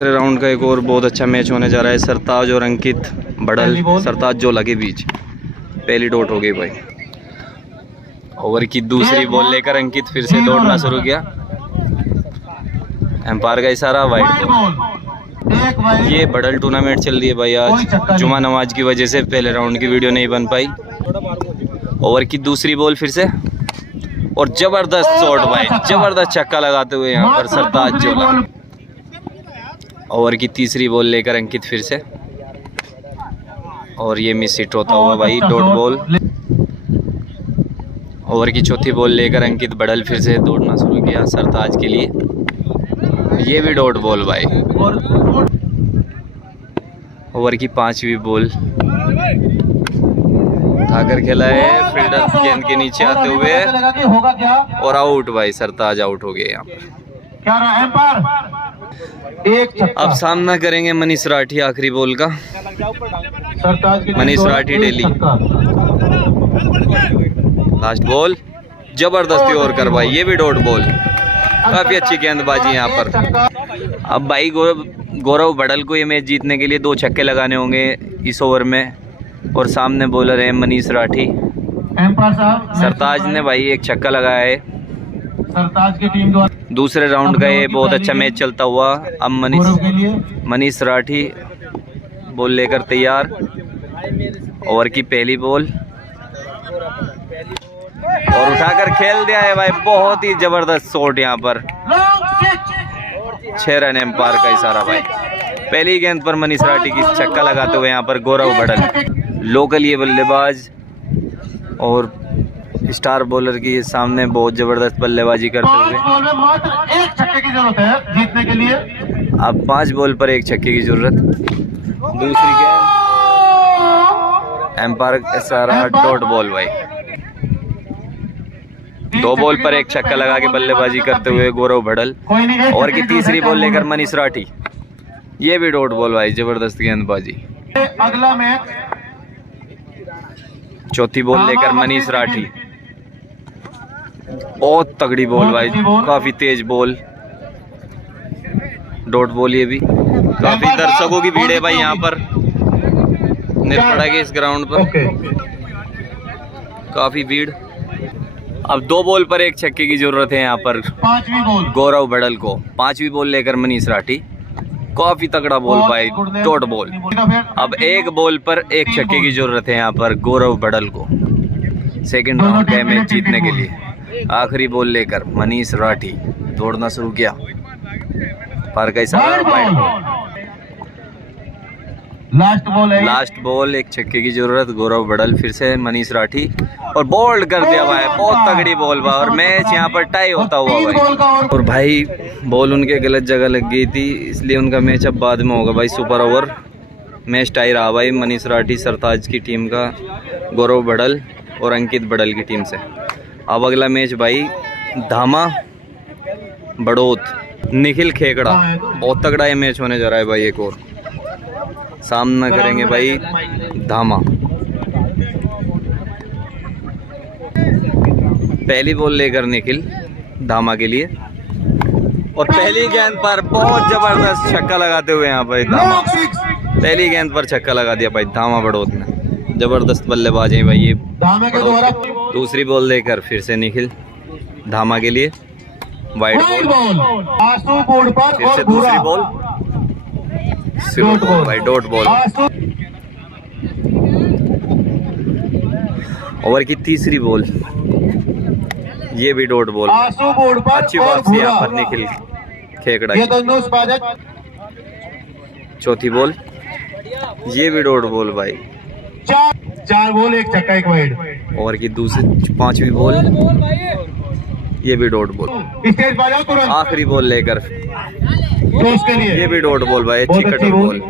Round का एक और बहुत अच्छा मैच होने जा रहा है। सरताज और अंकित बड़ल, सरताज जोला के बीच। पहली डॉट हो गई भाई। ओवर की दूसरी बॉल लेकर अंकित फिर से दौड़ना शुरू किया। एम्पायर का इशारा, वाइड बॉल। ये बड़ल टूर्नामेंट चल रही है भाई। आज जुमा नमाज की वजह से पहले राउंड की वीडियो नहीं बन पाई। ओवर की दूसरी बॉल फिर से, और जबरदस्त शॉट भाई, जबरदस्त छक्का लगाते हुए यहाँ पर सरताज जोला। ओवर की तीसरी बॉल लेकर अंकित फिर से, और ये मिस हिट होता हुआ भाई, डॉट बॉल। ओवर की चौथी बॉल लेकर अंकित बड़ल फिर से दौड़ना शुरू किया सरताज के लिए। ये भी डॉट बॉल भाई। ओवर की पांचवी बॉल उठाकर खेला है फील्डर गेंद के नीचे आते हुए, और आउट भाई, सरताज आउट हो गए यहाँ पर। अब सामना करेंगे मनीष राठी आखिरी बॉल का। Manish Rathi daily last ball, जबरदस्ती और कर भाई, ये भी डॉट बॉल। काफी अच्छी गेंदबाजी यहाँ पर। अब भाई गौरव बड़ल को ये मैच जीतने के लिए 2 छक्के लगाने होंगे इस ओवर में, और सामने बॉलर है मनीष राठी। सरताज ने भाई 1 छक्का लगाया है। सरताज की टीम द्वारा दूसरे राउंड का ये बहुत अच्छा मैच चलता हुआ। अब मनीष राठी बॉल लेकर तैयार। ओवर की पहली बॉल, और उठाकर खेल दिया है भाई, बहुत ही जबरदस्त शॉट यहाँ पर। 6 रन, एम्पायर का इशारा भाई। पहली गेंद पर मनीष राठी की छक्का लगाते हुए यहाँ पर गौरव बड़ल, लोकल ये बल्लेबाज और स्टार बॉलर की सामने बहुत जबरदस्त बल्लेबाजी करते हुए। 1 छक्के की जरूरत है जीतने के लिए। अब 5 बॉल पर 1 छक्के की जरूरत। दूसरी गेंद, एम्पायर इशारा, डॉट बॉल भाई। 2 बॉल पर 1 छक्का लगा के बल्लेबाजी करते हुए गौरव बड़ल। और की तीसरी बॉल लेकर मनीष राठी, ये भी डॉट बॉल भाई, जबरदस्त गेंदबाजी। अगला मैच चौथी बॉल लेकर मनीष राठी, बहुत तगड़ी बॉल भाई, काफी तेज बॉल, डॉट बॉल। ये भी काफी दर्शकों की भीड़ है भाई यहाँ पर निर्पड़ा के इस ग्राउंड पर, काफी भीड़। अब 2 बॉल पर 1 छक्के की जरूरत है यहाँ पर गौरव बड़ल को। 5वीं बॉल लेकर मनीष राठी, काफी तगड़ा बॉल भाई, डॉट बॉल। अब 1 बॉल पर 1 छक्के की जरूरत है यहाँ पर गौरव बड़ल को सेकंड राउंड का मैच जीतने के लिए। आखिरी बॉल लेकर मनीष राठी दौड़ना शुरू किया। पार का इशारा, लास्ट बॉल 1 छक्के की जरूरत। गौरव बड़ल फिर से मनीष राठी, और बोल्ड कर दिया भाई, बहुत तगड़ी बॉल भाई, और मैच यहाँ पर टाई होता हुआ भाई। और भाई बॉल उनके गलत जगह लग गई थी, इसलिए उनका मैच अब बाद में होगा भाई। सुपर ओवर मैच टाई रहा भाई, मनीष राठी सरताज की टीम का गौरव बड़ल और अंकित बड़ल की टीम से। अब अगला मैच भाई धामा बड़ौत, निखिल खेकड़ा, बहुत तगड़ा ये मैच होने जा रहा है भाई। एक और सामना करेंगे भाई धामा। पहली बॉल लेकर निखिल धामा के लिए, और पहली गेंद पर बहुत जबरदस्त छक्का लगाते हुए यहाँ पर धामा, पहली गेंद पर छक्का लगा दिया भाई धामा बड़ौत ने। जबरदस्त बल्लेबाज है भाई ये। दूसरी बॉल लेकर फिर से निखिल धामा के लिए, वाइड बॉल, फिर से दूसरी बॉल, भाई डॉट बॉल। ओवर की तीसरी बॉल, ये भी डॉट बॉल। अच्छी वापसी यहाँ पर निखिल खेकड़ा की। चौथी बॉल, ये भी डॉट बॉल भाई। 4 बॉल 1 छक्का 1 वाइड। ओवर की दूसरी 5वीं बॉल, ये भी डॉट बॉल। आखिरी बॉल लेकर ये भी डॉट बॉल भाई, अच्छी कटर बॉल।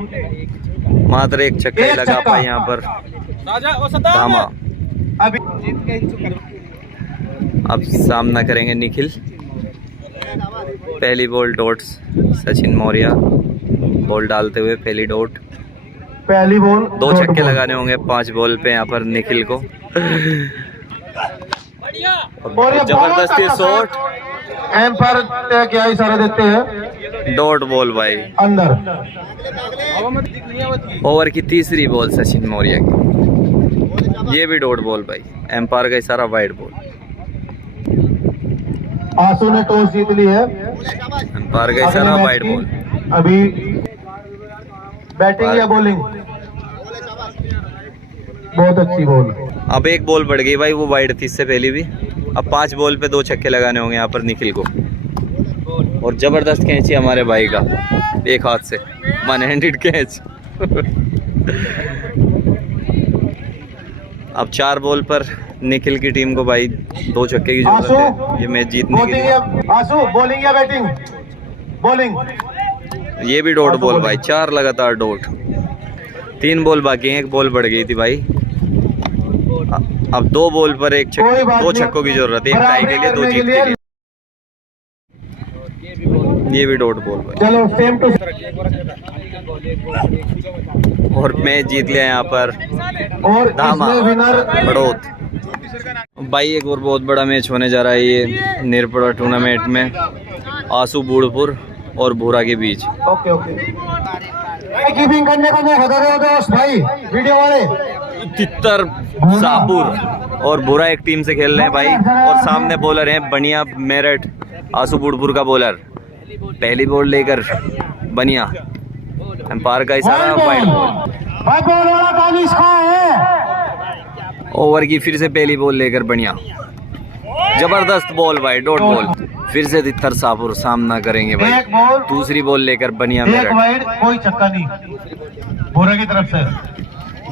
मात्र 1 छक्का ही लगा पाए यहाँ पर धामा। अब सामना करेंगे निखिल। पहली ball dots, Sachin Maurya ball डालते हुए पहली डॉट। पहली बॉल 2 छक्के लगाने होंगे 5 बॉल पे यहाँ पर निखिल को। जबरदस्ती शॉट, एम्पायर क्या इशारा देते हैं? डॉट बॉल भाई। अंदर। ओवर की तीसरी बॉल सचिन मौर्य की, ये भी डॉट बॉल भाई। एम्पायर का इशारा वाइड बॉल। आंसू ने टॉस जीत ली है। एम्पायर का इशारा वाइड बॉल। अभी बैटिंग या बॉलिंग? बहुत अच्छी बॉल। अब एक बॉल बढ़ गई भाई, वो वाइड थी इससे पहले भी। अब 5 बॉल पे 2 छक्के लगाने होंगे यहाँ पर निखिल को। और जबरदस्त कैच है हमारे भाई का, एक हाथ से 1 हैंडेड कैच। अब 4 बॉल पर निखिल की टीम को भाई 2 छक्के की जरूरत है ये मैच जीतने के लिए। आंसू बॉलिंग या बैटिंग? बॉलिंग। ये भी डॉट बॉल भाई, 4 लगातार डॉट। 3 बॉल बाकी हैं, 1 बॉल बढ़ गई थी भाई। अब 2 बॉल पर 2 छक्कों की जरूरत है, 1 टाई के लिए 2 जीत के लिए। ये भी डॉट बॉल भाई। चलो सेम टू। और मैच जीत लिया यहाँ पर और धामा विनर बड़ौत भाई। एक और बहुत बड़ा मैच होने जा रहा है ये निरपड़ा टूर्नामेंट में, आंसू बूढ़पुर और भूरा के बीच। Okay okay. कीपिंग करने का मौका दे रहे हो दोस्त भाई, वीडियो वाले। तितर सापुर और भूरा एक टीम से खेल रहे हैं भाई। और सामने बॉलर हैं बनिया मेरठ, आंसू बूढ़पुर का बॉलर। पहली बॉल लेकर बनिया, एम्पायर का इशारा वाइड बॉल। ओवर की फिर से पहली बॉल लेकर बनिया, जबरदस्त बॉल भाई, डॉट बॉल। फिर से तितर सापुर सामना करेंगे भाई। दूसरी बॉल लेकर बनिया मेरठ, कोई चक्का नहीं भूरा की तरफ से।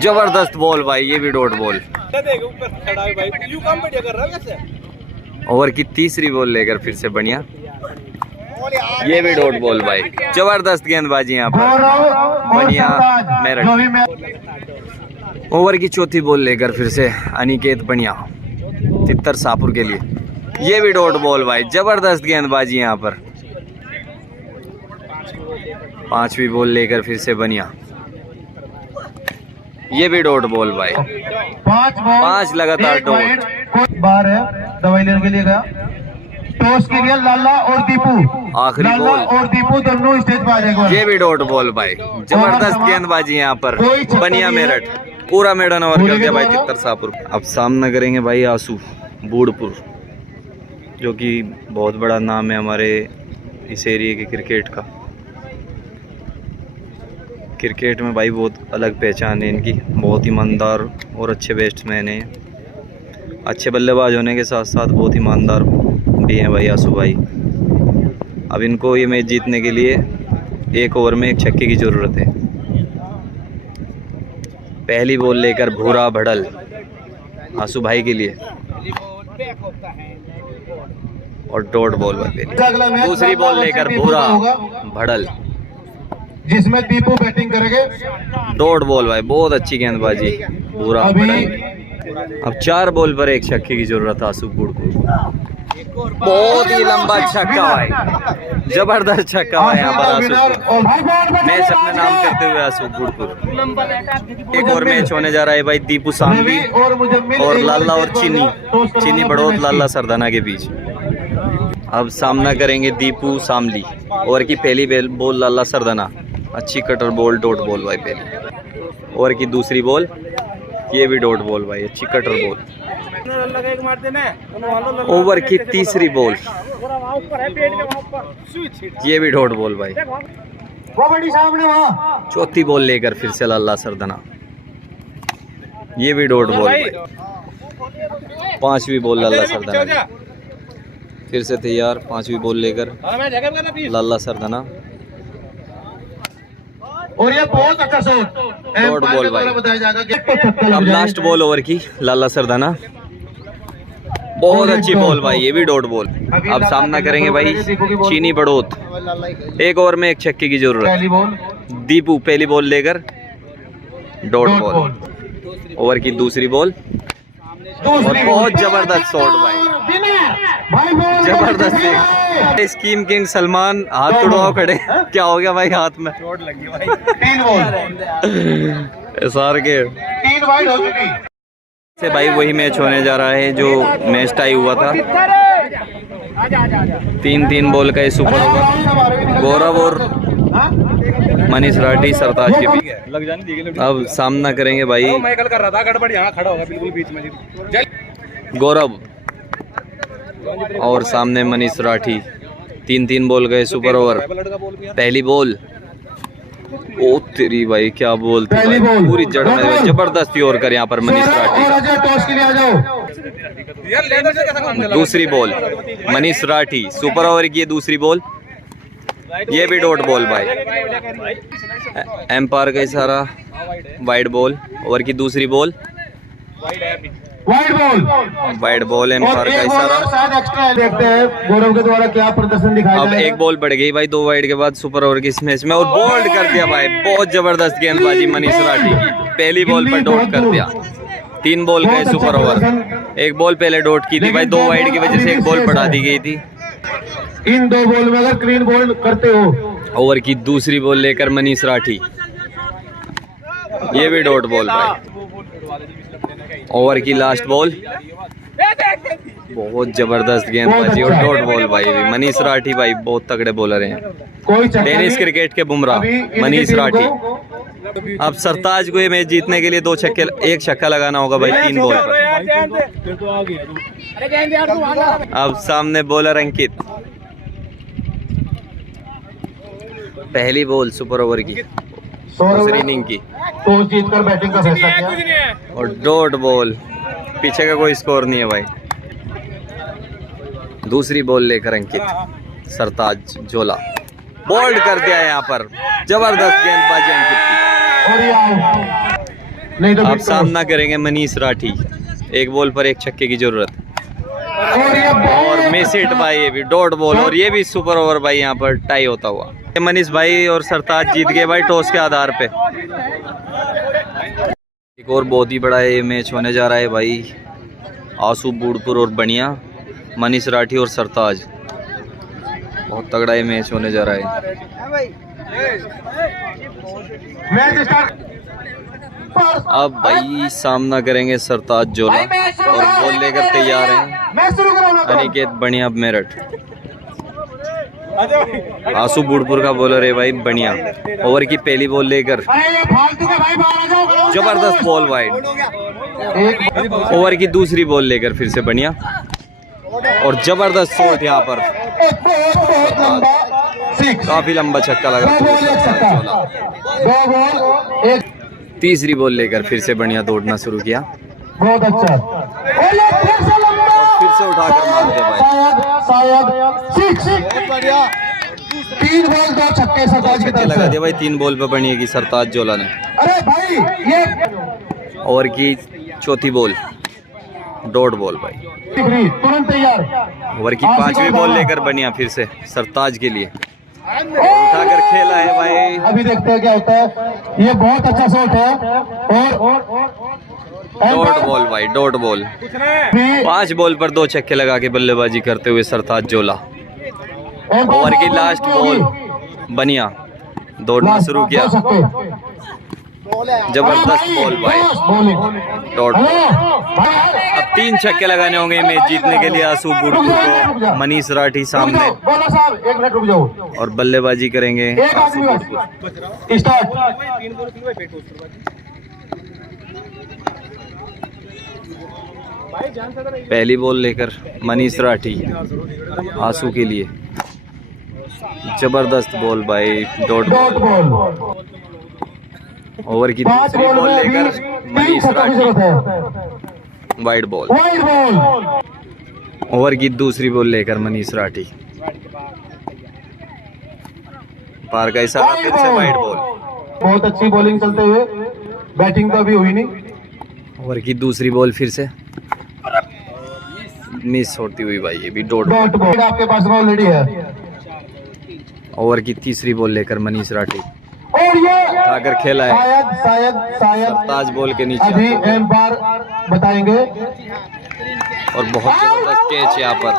जबरदस्त बॉल भाई, ये भी डॉट बॉल। ओवर की तीसरी बॉल लेकर फिर से बनिया, ये भी डॉट बॉल भाई। जबरदस्त गेंदबाजी यहाँ पर बनिया मेरठ। ओवर की चौथी बॉल लेकर फिर से अनिकेत बनिया तितर सापुर के लिए, ये भी डॉट बॉल भाई। जबरदस्त गेंदबाजी यहाँ पर। 5वीं बॉल लेकर फिर से बनिया, ये भी डॉट बॉल भाई। 5 लगातार डॉट। बाहर है, दवाई लेने के लिए गया। टॉस के लिए लाला और दीपू, आखिरी बॉल और दीपू दोनों स्टेज पे आ जाएंगे। ये भी डॉट बॉल भाई। जबरदस्त गेंदबाजी यहाँ पर बनिया मेरठ। पूरा मैदान ओवर कर दिया भाई तितर सापुर। अब सामना करेंगे भाई आंसू बूढ़पुर, जो कि बहुत बड़ा नाम है हमारे इस एरिया के क्रिकेट का। क्रिकेट में भाई बहुत अलग पहचान है इनकी, बहुत ईमानदार और अच्छे बैट्समैन हैं। अच्छे बल्लेबाज होने के साथ साथ बहुत ईमानदार भी हैं भाई आंसू भाई। अब इनको ये मैच जीतने के लिए 1 ओवर में 1 छक्के की ज़रूरत है। पहली बॉल लेकर भूरा भड़ल आंसू भाई के लिए, और डॉट बॉल भाई पहली। दूसरी बॉल लेकर भूरा भड़ल, जिसमें दीपू बैटिंग करेंगे। डॉट बॉल भाई, बहुत अच्छी गेंदबाजी भूरा भड़ल। अब 4 बॉल पर 1 छक्के की जरूरत है आंसू को। बहुत ही लंबा छक्का भाई, जबरदस्त छक्का भाई यहाँ पर आंसू। मैच अपने नाम करते हुए आंसू गुड़पुर। एक और मैच होने जा रहा है भाई दीपू सामली और लाला और चीनी बड़ौत लाला सरदाना के बीच। अब सामना करेंगे दीपू सामली। ओवर की पहली बॉल लाला सरदाना, अच्छी कटर बॉल, डॉट बॉल भाई पहली। ओवर की दूसरी बॉल, ये भी डॉट बॉल भाई, अच्छी कटर बॉल। ओवर की तीसरी बॉल, ये भी डॉट बॉल भाई। चौथी बॉल लेकर फिर से लाला सरदाना, ये भी डॉट बॉल भाई। 5वीं बॉल लाला सरदाना, फिर से तैयार। 5वीं बॉल लेकर लाला सरदाना, और ये बहुत अच्छा शॉट, डॉट बॉल भाई। अब लास्ट बॉल ओवर की लाला सरदाना, बहुत अच्छी बॉल भाई, ये भी डॉट बॉल। अब सामना करेंगे भाई चीनी बड़ौत। 1 ओवर में 1 छक्के की जरूरत। दीपू पहली बॉल लेकर डॉट बॉल। ओवर की दूसरी बॉल, और बहुत जबरदस्त शॉट भाई, जबरदस्त। स्कीम किंग सलमान हाथ तोड़वाओ खड़े। क्या हो गया भाई, हाथ में चोट लगी भाई। 3 बॉल एसआर के 3 वाइड हो चुकी से भाई। वही मैच होने जा रहा है जो मैच टाई हुआ था 3-3 बॉल का ये सुपर ओवर। गौरव और मनीष राठी सरताज के बीच अब सामना करेंगे भाई। गौरव और सामने मनीष राठी। 3-3 बॉल गए सुपर ओवर। पहली बॉल, ओ तेरी भाई क्या बोलती है, पूरी जड़ में जबरदस्ती और कर यहाँ पर मनीष राठी। दूसरी ball Manish Rathi, super over की दूसरी बॉल, ये भी डॉट बॉल भाई। एम्पायर का इशारा, वाइड बॉल। ओवर की दूसरी बॉल, वाइड बॉल, एम्पायर का इशारा। देखते हैं गौरव के द्वारा क्या प्रदर्शन दिखाया। अब एक बॉल बढ़ गई भाई 2 वाइड के बाद सुपर ओवर की इस मैच में, और बोल्ड कर दिया भाई। बहुत जबरदस्त गेंदबाजी मनीष राठी की। पहली बॉल पर डॉट कर दिया। 3 बॉल गए सुपर ओवर। एक बॉल पहले डॉट की थी भाई, 2 वाइड की वजह से एक बॉल बढ़ा दी गई थी। इन 2 बॉल में अगर क्लीन बॉल करते हो। ओवर की दूसरी बॉल लेकर मनीष राठी, ये भी डॉट बॉल भाई। ओवर की लास्ट बॉल, बहुत जबरदस्त गेंदबाजी और डॉट बॉल भाई। भी मनीष राठी भाई बहुत तगड़े बॉलर हैं। टेनिस क्रिकेट के बुमराह मनीष राठी। अब सरताज को ये मैच जीतने के लिए 2 छक्के, 1 छक्का लगाना होगा भाई 3 बॉल पर। अब सामने बॉलर अंकित। पहली बॉल सुपर ओवर की, दूसरी इनिंग की, टॉस जीतकर बैटिंग का फैसला किया और डॉट बॉल। पीछे का कोई स्कोर नहीं है भाई। दूसरी बॉल लेकर अंकित सरताज जोला, बोल्ड कर दिया यहाँ पर। जबरदस्त गेंदबाजी अंकित की। नहीं तो अब सामना करेंगे मनीष राठी। 1 बॉल पर 1 छक्के की जरूरत, और मिस हिट भाई, ये भी डॉट बॉल, और ये भी सुपर ओवर भाई। यहाँ पर टाई होता हुआ मनीष भाई और सरताज जीत गए भाई टॉस के आधार पे। एक और बहुत ही बड़ा ये मैच होने जा रहा है भाई। आंसू बूढ़पुर और बनिया, मनीष राठी और सरताज। बहुत तगड़ा ये मैच होने जा रहा है। अब भाई सामना करेंगे सरताज जोला, और बॉल लेकर तैयार हैं अनिकेत बनिया मेरठ। आंसू बूढ़पुर का बॉलर है भाई बनिया। ओवर की पहली बॉल लेकर, जबरदस्त बॉल वाइड। ओवर की दूसरी बॉल लेकर फिर से बनिया, और जबरदस्त शॉट यहाँ पर। काफी लंबा छक्का लगा। तीसरी बॉल लेकर फिर से बढ़िया दौड़ना शुरू किया, बहुत अच्छा, और फिर से उठाकर मार दिया भाई। 3 बॉल 2 छक्के सरताज की तरफ लगा से। दिया भाई 3 बॉल पे बनी की सरताज जोला ने। अरे भाई ये ओवर की चौथी बॉल, डॉट बॉल भाई। तुरंत तैयार। ओवर की 5वीं बॉल लेकर बनिया फिर से सरताज के लिए, उठाकर खेला है भाई। अभी देखते हैं क्या होता है। ये बहुत अच्छा शॉट है, और डॉट बॉल भाई, डॉट बॉल। 5 बॉल पर 2 छक्के लगा के बल्लेबाजी करते हुए सरताज जोला। ओवर की लास्ट बॉल, बनिया दौड़ना शुरू किया। जबरदस्त बॉल भाई, डॉट बॉल। अब 3 छक्के लगाने होंगे मैच जीतने के लिए आंसू बूढ़पुर को। मनीष राठी सामने, एक मिनट रुक जाओ, और बल्लेबाजी करेंगे आंसू बूढ़पुर। पहली बॉल लेकर मनीष राठी आंसू के लिए, जबरदस्त बॉल भाई, डॉट बॉल। ओवर की दूसरी बॉल लेकर Manish Rathi, wide ball. Over की दूसरी बॉल लेकर मनीष राठी, पार का इशारा, फिर से वाइड बॉल। बहुत अच्छी बॉलिंग चलते हुए, बैटिंग तो अभी हुई नहीं। ओवर की दूसरी बॉल फिर से मिस होती हुई भाई, ये भी डॉट बॉल। आपके पास ऑलरेडी है। ओवर की तीसरी बॉल लेकर मनीष राठी, और ये उठाकर खेला है शायद सरताज बॉल के नीचे। अभी एम्पायर बताएंगे। और बहुत जबरदस्त कैच यहाँ पर,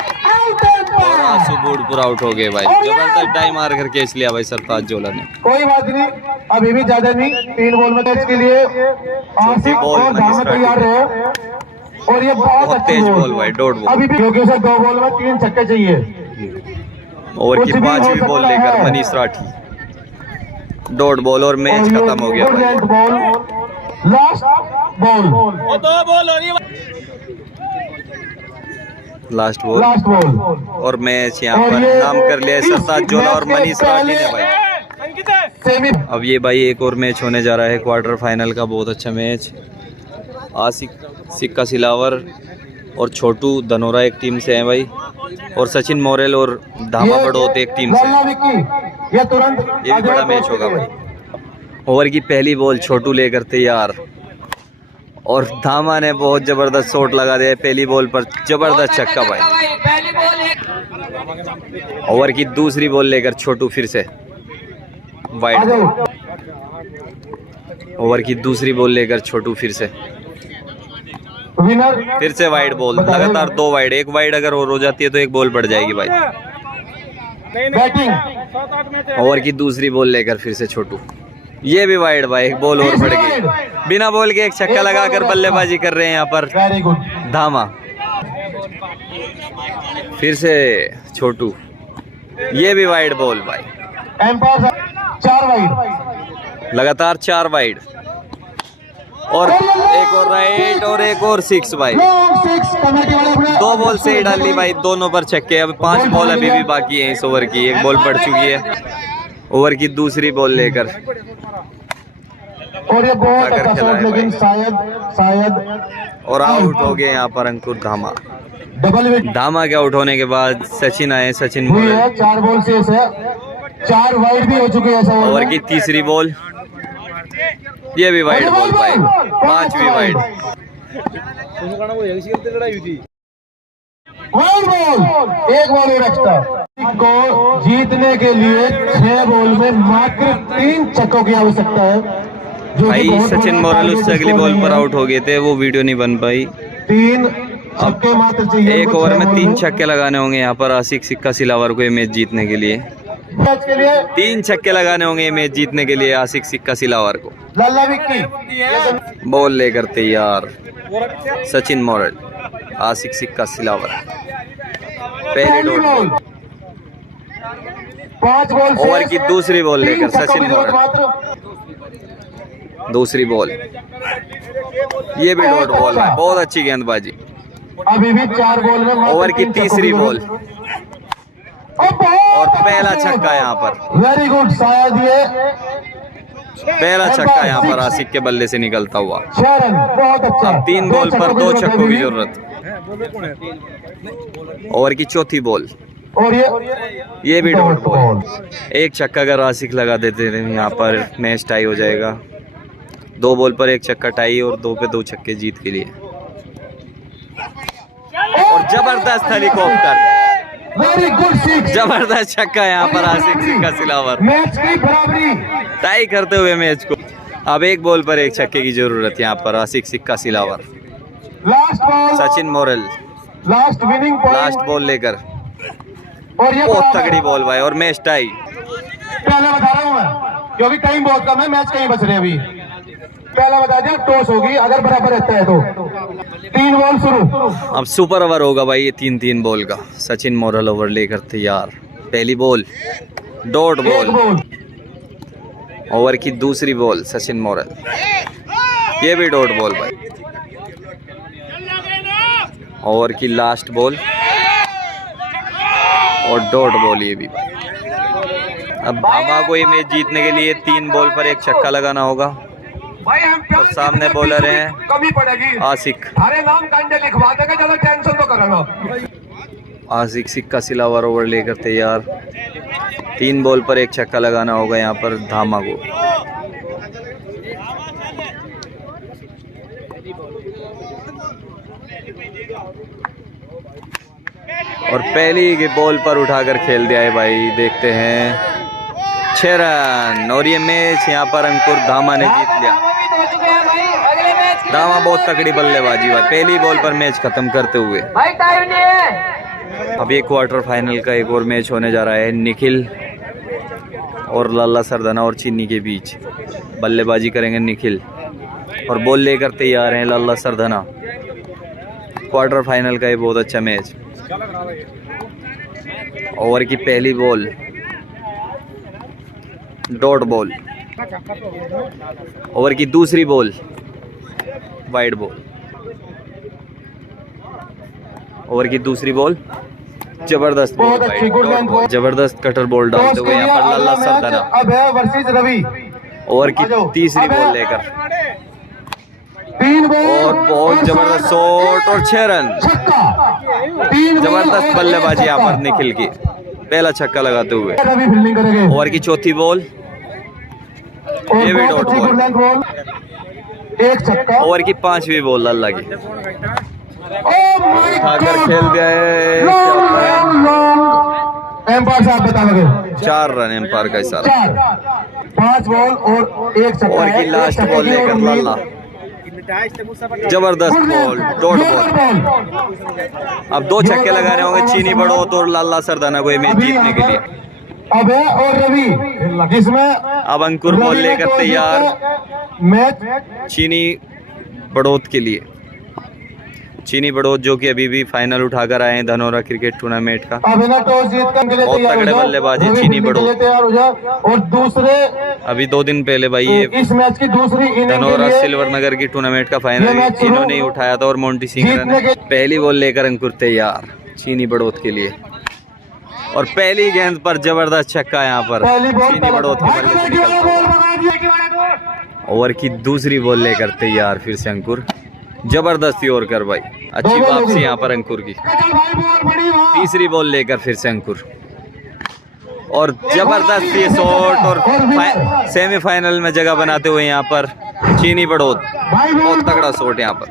और आंसू बूढ़पुर आउट हो गए भाई। जबरदस्त टाइम मार कर कैच लिया भाई सरताज जोला ने। कोई बात नहीं, अभी भी ज्यादा नहीं। 3 बॉल में कैच के लिए आसिफ और दामद तैयार रहे, और ये बहुत अच्छी तेज बॉल भाई, डॉट बॉल। अभी भी क्योंकि उसे 2 बॉल में 3 छक्के चाहिए। ओवर की कुछ भी हो 5वीं बॉल सकता लेकर है। मनीष राठी, डॉट बॉल और मैच और ये खत्म हो गया गुड भाई। Length ball, last ball, last ball last ball. और मैच यहाँ और पर ये नाम कर लिया है इस सरताज जोला और मैच के मनीष राठी ने भाई। सेमी अब ये भाई एक और मैच होने जा रहा है क्वार्टर फाइनल का, बहुत अच्छा मैच। आसिक सिक्का सिलावर और छोटू धनोरा एक टीम से हैं भाई, और सचिन मोरेल और धामा बड़ौत एक टीम से लल्ला हैं। विक्की, ये तुरंत ये भी बड़ा मैच होगा भाई। ओवर की पहली बॉल छोटू लेकर तैयार, और धामा ने बहुत जबरदस्त शॉट लगा दिया पहली बॉल पर, जबरदस्त छक्का भाई। ओवर की दूसरी बॉल लेकर छोटू फिर से वाइड। ओवर की दूसरी बॉल लेकर छोटू फिर से विनर फिर से वाइड बॉल, लगातार 2 वाइड। एक वाइड अगर और हो जाती है तो एक बॉल पड़ जाएगी भाई। बैटिंग। ओवर की दूसरी बॉल लेकर फिर से छोटू, ये भी वाइड भाई, एक बॉल और पड़ गई। बिना बॉल के एक छक्का लगाकर बल्लेबाजी कर रहे हैं यहाँ पर वेरी गुड। धामा। फिर से छोटू, ये भी वाइड बॉल भाई, एम्पायर 4 वाइड, लगातार 4 वाइड, और एक और राइट और एक और 6 भाई। लॉन्ग 6 कमेटी वाले अपने 2 बॉल से ही डाल ली भाई, दोनों पर छक्के। अब 5 बॉल अभी भी बाकी है इस ओवर की, एक बॉल पड़ चुकी है। ओवर की दूसरी बॉल लेकर और ये बहुत आकर अच्छा खेला शॉट, है लेकिन शायद और आउट हो गए यहाँ पर अंकुर धामा। डबल विकेट धामा के आउट होने के बाद सचिन आए, सचिन हुई मोरेल। है। 4 बॉल शेष है, 4 वाइड भी हो चुके हैं ऐसा ओवर की तीसरी बॉल, ये भी वाइड बॉल भाई, 5वीं वाइड। वाइड बॉल, 1 बॉल और एक्स्ट्रा को जीतने के लिए 6 बॉल में मात्र 3 छक्कों की आवश्यकता है, जो कि भाई बहुत सचिन बड़ा मोरेल टारगेट उससे अगली स्कोर बॉल नहीं पर है। आउट हो गए थे, वो वीडियो नहीं बन पाई। 3 छक्के मात्र चाहिए एक उनको ओवर 6 में बॉल 3 छक्के लगाने होंगे यहाँ पर आसिक सिक्का सिलावर को ये मैच जीतने के लिए। मैच के लिए 3 छक्के लगाने होंगे ये मैच जीतने के लिए आसिक सिक्का सिलावर को। लल्ला विक्की, बॉल लेकर तैयार सचिन मोरेल, आसिक सिक्का सिलावर। पहली डॉट बॉल, 5 बॉल ओवर की दूसरी बॉल लेकर 3 छक्कों सचिन की जरूरत मोरेल, मात्र। दूसरी बॉल, ये भी डॉट बॉल है, बहुत अच्छी गेंदबाजी। अभी भी 4 बॉल में मात्र ओवर की 3 छक्कों तीसरी बॉल जरूरत। और पहला छक्का यहाँ पर, वेरी गुड, शायद ये पहला छक्का यहाँ पर आसिक के बल्ले से निकलता हुआ। 6 रन, बहुत अच्छा। अब 3 बॉल पर 2 छक्कों की जरूरत। ओवर की चौथी बॉल, और ये भी डॉट बॉल। एक छक्का अगर आसिक लगा देते हैं यहाँ पर मैच टाई हो जाएगा। 2 बॉल पर 1 छक्का टाई और 2 पे 2 छक्के जीत के लिए। और जबरदस्त हेलीकॉप्टर, वेरी गुड 6, जबरदस्त छक्का यहाँ पर आसिक सिक्का सिलावर, मैच की बराबरी। टाई करते हुए मैच को। अब 1 बॉल पर 1 छक्के की जरूरत यहाँ पर आसिक सिक्का सिलावर। लास्ट बॉल, सचिन मोरेल last winning point, last ball लेकर, और ये बहुत बराबर। तगड़ी बॉल भाई, और मैच टाई। पहले बता रहा हूँ मैं, क्योंकि टाइम बहुत कम है, मैच कहीं बच रहे हैं अभी। पहला बता दिया, टॉस होगी अगर बराबर रहता है तो। 3 बॉल शुरू। अब सुपर ओवर होगा भाई ये 3-3 बॉल का। सचिन मोरेल ओवर लेकर तैयार, पहली ball dot 1 ball, ball, over की दूसरी बॉल सचिन मोरेल, ये भी डॉट बॉल भाई। ओवर की लास्ट बॉल और डॉट बॉल, ये भी भाई। अब धामा को ये मैच जीतने के लिए 3 बॉल पर 1 छक्का लगाना होगा। भाई हम और सामने बॉलर हैं कमी पड़ेगी। आसिक, अरे नाम कांडे लिखवा देगा, चलो टेंशन तो करना। आसिक सिक्का सिलावर ओवर लेकर तैयार। 3 बॉल पर 1 छक्का लगाना होगा यहाँ पर धामा को। और पहली की बॉल पर उठाकर खेल दिया है भाई, देखते हैं 6 रन। और ये मैच यहाँ पर अंकुर धामा ने जीत लिया। धामा बहुत तगड़ी बल्लेबाजी भाई, पहली बॉल पर मैच खत्म करते हुए। अब ये क्वार्टर फाइनल का एक और मैच होने जा रहा है निखिल और लाला सरदाना और चीनी के बीच। बल्लेबाजी करेंगे निखिल और बॉल लेकर तैयार हैं लाला सरदाना। क्वार्टर फाइनल का ये बहुत अच्छा मैच। ओवर की पहली बॉल डॉट बॉल। ओवर की दूसरी बॉल वाइड बॉल। ओवर की दूसरी बॉल जबरदस्त बॉल वाइड डॉट बॉल। जबरदस्त कटर बॉल डालते हुए यहाँ पर लल्ला सरदाना। अब है वर्सेस रवि। ओवर की तीसरी बॉल लेकर 3 बॉल और बहुत जबरदस्त शॉट और 6 रन। जबरदस्त बल्लेबाजी यहाँ पर निखिल की, पहला छक्का लगाते हुए। रवि फील्डिंग करेंगे। ओवर की चौथी बॉल ये भी डॉट बॉल। एक छक्का। ओवर की पांचवी बॉल लल्ला की उठाकर खेल दिया है। एम्पायर साहब बताओगे। 4 रन एम्पायर का इशारा। 5 बॉल और एक छक्का। ओवर की लास्ट बॉल लेकर लल्ला जबरदस्त बॉल डॉट बॉल। अब 2 छक्के लगाने होंगे चीनी बड़ौत और लल्ला सरदाना को ये मैच जीतने के लिए। अब है और रवि जिसमें अब अंकुर बॉल लेकर तैयार मैच चीनी बड़ौत के लिए। चीनी बड़ौत जो कि अभी भी फाइनल उठाकर आए हैं धनौरा क्रिकेट टूर्नामेंट का। अब ना टॉस जीत कर बहुत तगड़े बल्लेबाज है चीनी बड़ौत। तैयार हो जाओ और दूसरे अभी 2 दिन पहले भाई ये इस मैच की दूसरी इनिंग धनौरा सिल्वर नगर की टूर्नामेंट का फाइनल इन्होंने ही उठाया था और मोंटी सिंह ने। पहली बॉल लेकर अंकुर तैयार चीनी बड़ौत के लिए और पहली गेंद पर जबरदस्त छक्का यहाँ पर चीनी बड़ौत के बल्ले से निकलता। ओवर की दूसरी बॉल लेकर तैयार फिर से अंकुर। जबरदस्त ओवर कर भाई, अच्छी वापसी यहाँ पर अंकुर की। तीसरी बॉल लेकर फिर से अंकुर और जबरदस्त ये शॉट और सेमीफाइनल में जगह बनाते हुए यहाँ पर चीनी बड़ौत। बहुत तगड़ा शॉट यहाँ पर।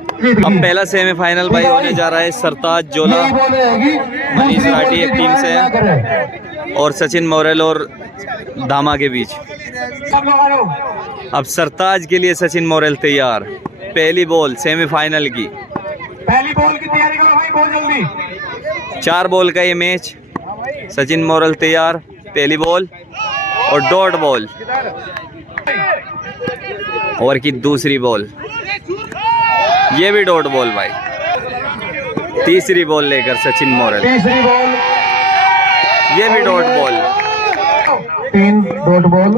अब पहला सेमीफाइनल भाई होने जा रहा है सरताज जोला मनीष राठी एक टीम से है और सचिन मोरेल और धामा के बीच। अब सरताज के लिए सचिन मोरेल तैयार। पहली बॉल सेमीफाइनल की। पहली बॉल की तैयारी करो भाई बहुत जल्दी। 4 बॉल का ये मैच। सचिन मोरेल तैयार। पहली बॉल और डॉट बॉल। ओवर की दूसरी बॉल ये भी डॉट बॉल भाई। तीसरी बॉल लेकर सचिन मोरेल। तीसरी बॉल ये भी dot ball. 3 dot ball.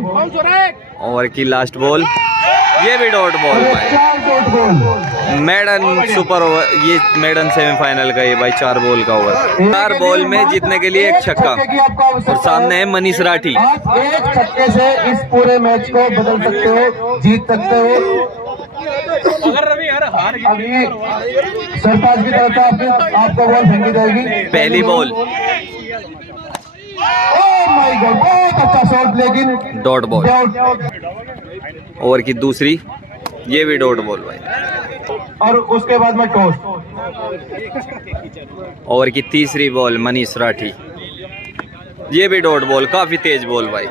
Over की लास्ट बॉल ये भी डॉट बॉल भाई। 4 dot ball. Maiden super over, ये मेडन सेमीफाइनल का ये भाई 4 बॉल का ओवर। 4 बॉल में जीतने के लिए एक छक्का और सामने है मनीष राठी। आप एक छक्के से इस पूरे मैच को बदल सकते हो, जीत सकते हो। अभी सरताज की तरफ से आपको बॉल फेंकी जाएगी। पहली बॉल ओह माय गॉड बहुत अच्छा शॉट लेकिन डॉट बॉल। ओवर की दूसरी ये भी डॉट बॉल भाई और उसके बाद में टॉस। ओवर की तीसरी बॉल मनीष राठी ये भी डॉट बॉल। काफी तेज बॉल भाई।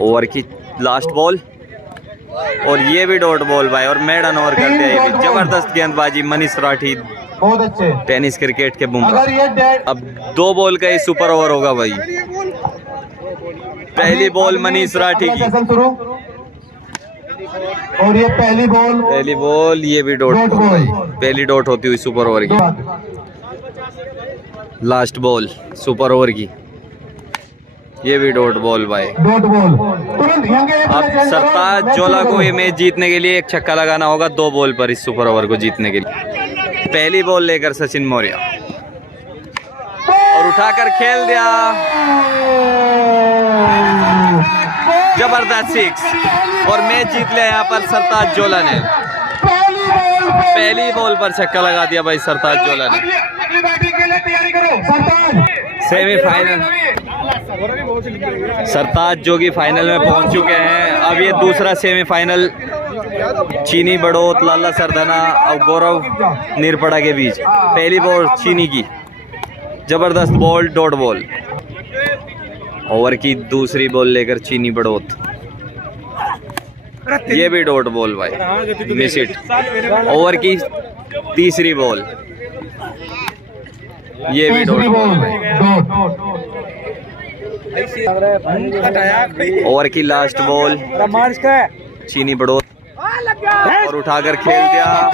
ओवर की लास्ट बॉल और ये भी डॉट बॉल भाई और मेडन ओवर कर दिया ये भी। जबरदस्त गेंदबाजी मनीष राठी, बहुत अच्छे टेनिस क्रिकेट के अगर बुमराह। ये अब 2 बॉल का ही सुपर ओवर होगा भाई। पहली बॉल मनीष राठी की सेशन शुरू और ये पहली बॉल ये भी डॉट बॉल भाई। पहली डॉट होती हुई सुपर ओवर की। लास्ट बॉल सुपर ओवर की ये भी डॉट बॉल भाई। डॉट बॉल तुरंत अब सरताज जोला को ये मैच जीतने के लिए एक छक्का लगाना होगा 2 बॉल पर इस सुपर ओवर को जीतने के लिए। पहली बॉल लेकर सचिन मौर्य और उठाकर खेल दिया। जबरदस्त 6 और मैच जीत लिया यहाँ पर सरताज जोला ने। पहली बॉल पर छक्का लगा दिया भाई सरताज जोला ने। अगली बैटिंग के लिए तैयारी करो सरताज। सेमीफाइनल सरताज जो कि फाइनल में पहुंच चुके हैं। अब ये दूसरा सेमीफाइनल चीनी बड़ौत लल्ला सरदाना और गौरव निरपड़ा के बीच। पहली बॉल चीनी की जबरदस्त बॉल डॉट बॉल। ओवर की दूसरी बॉल लेकर चीनी बड़ौत ये भी डॉट बॉल भाई मिस इट। ओवर की तीसरी बॉल ये भी डॉट बॉल भाई। ओवर की लास्ट बॉल चीनी बड़ौत और उठाकर खेल दिया,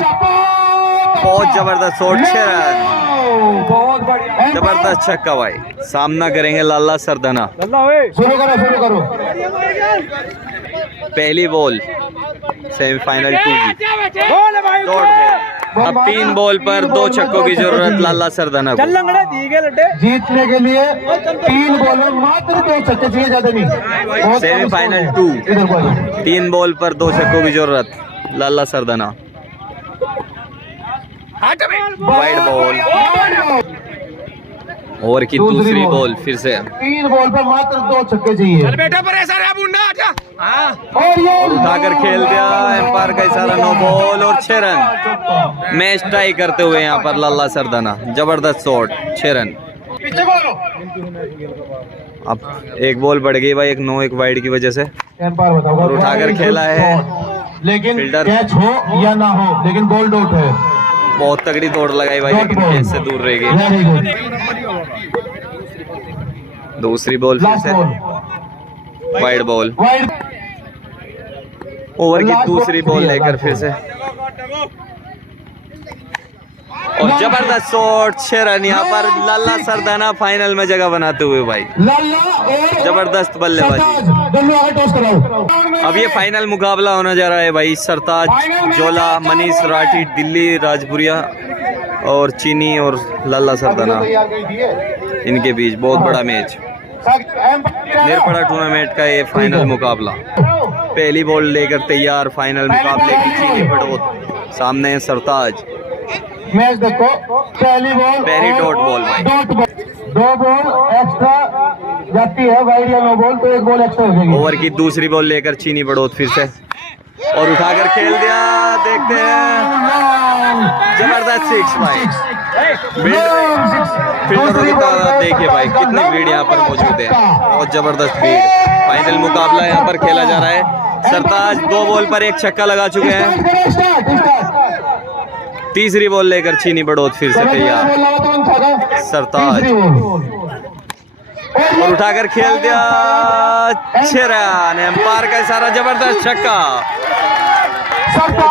बहुत जबरदस्त शॉट, 6 रन, बहुत बढ़िया, जबरदस्त छक्का भाई। सामना करेंगे लाला सरदाना। शुरू करो। पहली बॉल सेमीफाइनल 2 की डॉट बॉल। अब 3 बॉल पर 2 छक्कों की जरूरत लाला सरदाना को। जीतने के लिए 3 बॉल में मात्र 2 छक्के चाहिए, ज्यादा नहीं। सेमीफाइनल 2, 3 बॉल पर 2 छक्कों की जरूरत लाला सरदाना। वाइड बॉल, ओवर की दूसरी बॉल, फिर से 3 बॉल पर मात्र 2 छक्के चाहिए। और उठाकर खेल दिया, एम्पायर का इशारा, 9 बॉल और 6 रन। मैच टाई करते हुए यहाँ पर लाला सरदाना, जबरदस्त शॉट, 6 रन। अब 1 बॉल बढ़ गई भाई, 1 वाइड की वजह से। एम्पायर बताओ, और उठाकर खेला है, लेकिन फील्डर कैच हो या ना हो, लेकिन बॉल डॉट है। बहुत तगड़ी दौड़ लगाई भाई, लेकिन कैच से दूर रह गई। Very good. दूसरी बॉल फिर लास्ट से ball, wide ball, wide. Over की लास्ट दूसरी बॉल बॉल फ्री है, लेकर लास्ट फिर से, और जबरदस्त शॉट, 6 रन। यहाँ पर लाला सरदाना फाइनल में जगह बनाते हुए भाई, लाला और जबरदस्त बल्लेबाजी। सरताज, दोनों आगे टॉस कराओ। अब ये फाइनल मुकाबला होने जा रहा है भाई, सरताज जोला, मनीष राठी, दिल्ली राजपुरिया और चीनी और लाला सरदाना, इनके बीच बहुत बड़ा मैच, निरपड़ा टूर्नामेंट का ये फाइनल मुकाबला। पहली बॉल लेकर तैयार फाइनल मुकाबले की चीनी बड़ौत, सामने है सरताज। मैच देखो, पहली बॉल, पहली डॉट बॉल भाई, 2 बॉल एक्स्ट्रा जाती है, वाइड या नो बॉल, तो 1 बॉल एक्स्ट्रा हो जाएगी। ओवर की दूसरी बॉल लेकर चीनी बड़ौत फिर से, और उठाकर खेल दिया, देखते हैं, जबरदस्त 6 भाई। फील्डरों की तादाद देखिए भाई, कितनी भीड़ यहाँ पर मौजूद है, बहुत जबरदस्त भीड़। फाइनल मुकाबला यहाँ पर खेला जा रहा है। सरताज 2 बॉल पर 1 छक्का लगा चुके हैं। तीसरी बॉल लेकर चीनी बड़ौत फिर से तैयार, सरताज, और उठाकर खेल दिया, 6 रन। एम्पायर का इशारा, जबरदस्त छक्का,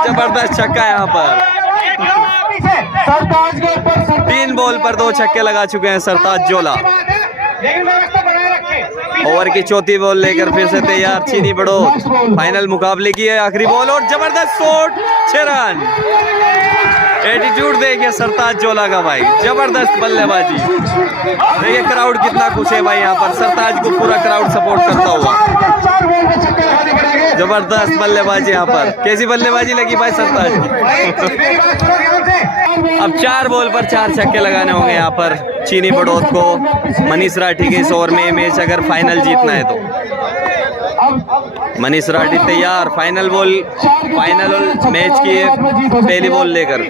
जबरदस्त छक्का यहाँ पर। 3 बॉल पर 2 छक्के लगा चुके हैं सरताज जोला। ओवर की चौथी बॉल लेकर फिर से तैयार चीनी बड़ौत, फाइनल मुकाबले की है आखिरी बॉल, और जबरदस्त शॉट, 6 रन। एटीट्यूड देखिए सरताज जोला का भाई, जबरदस्त बल्लेबाजी। देखिए क्राउड कितना खुश है भाई, यहाँ पर सरताज को पूरा क्राउड सपोर्ट करता हुआ, जबरदस्त बल्लेबाजी। यहाँ पर कैसी बल्लेबाजी लगी भाई सरताज की। अब 4 बॉल पर 4 छक्के लगाने होंगे यहाँ पर चीनी बड़ौत को, मनीष राठी के इस ओवर में मैच अगर फाइनल जीतना है तो। मनीष राठी तैयार, फाइनल मैच की पहली बॉल लेकर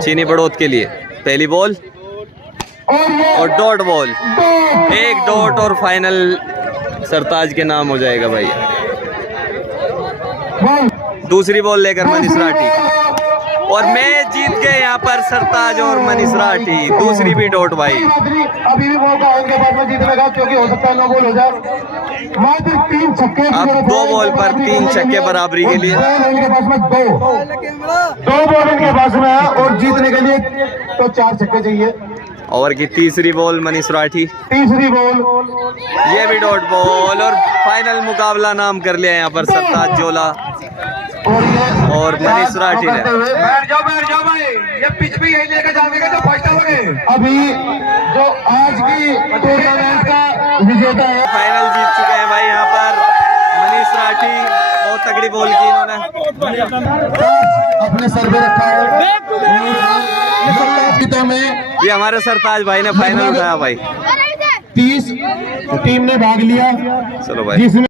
चीनी बड़ौत के लिए। पहली बॉल और डॉट बॉल, 1 डॉट और फाइनल सरताज के नाम हो जाएगा भाई। दूसरी बॉल लेकर मनीष राठी, और मैच जीत गए यहाँ पर सरताज और मनीष राठी। दूसरी भी डॉट भाई, अभी भी मौका है उनके पास में जीतने का, क्योंकि हो सकता है 9 बॉल हो जाए। मात्र 3 छक्के, अब 2 बॉल पर 3 छक्के बराबरी के लिए। इनके पास में 2 बॉल इनके पास में है, और जीतने के लिए तो 4 छक्के चाहिए। ओवर की तीसरी बॉल मनीष राठी, तीसरी बॉल, ये भी डॉट बॉल, और फाइनल मुकाबला नाम कर लिया यहाँ पर सरताज जोला और मनीष राठी ने। बैठ जाओ भाई, ये पिच भी यही लेकर जाएंगे तो फर्स्ट ओवर। अभी जो आज की टूर्नामेंट का विजेता है, फाइनल जीत चुके हैं भाई यहाँ पर मनीष राठी, बहुत तगड़ी बॉल की इन्होंने, अपने सर पे रखा है। ये हमारे सरताज भाई ने फाइनल उठाया भाई। 30 टीम ने भाग लिया, चलो भाई। जिसमें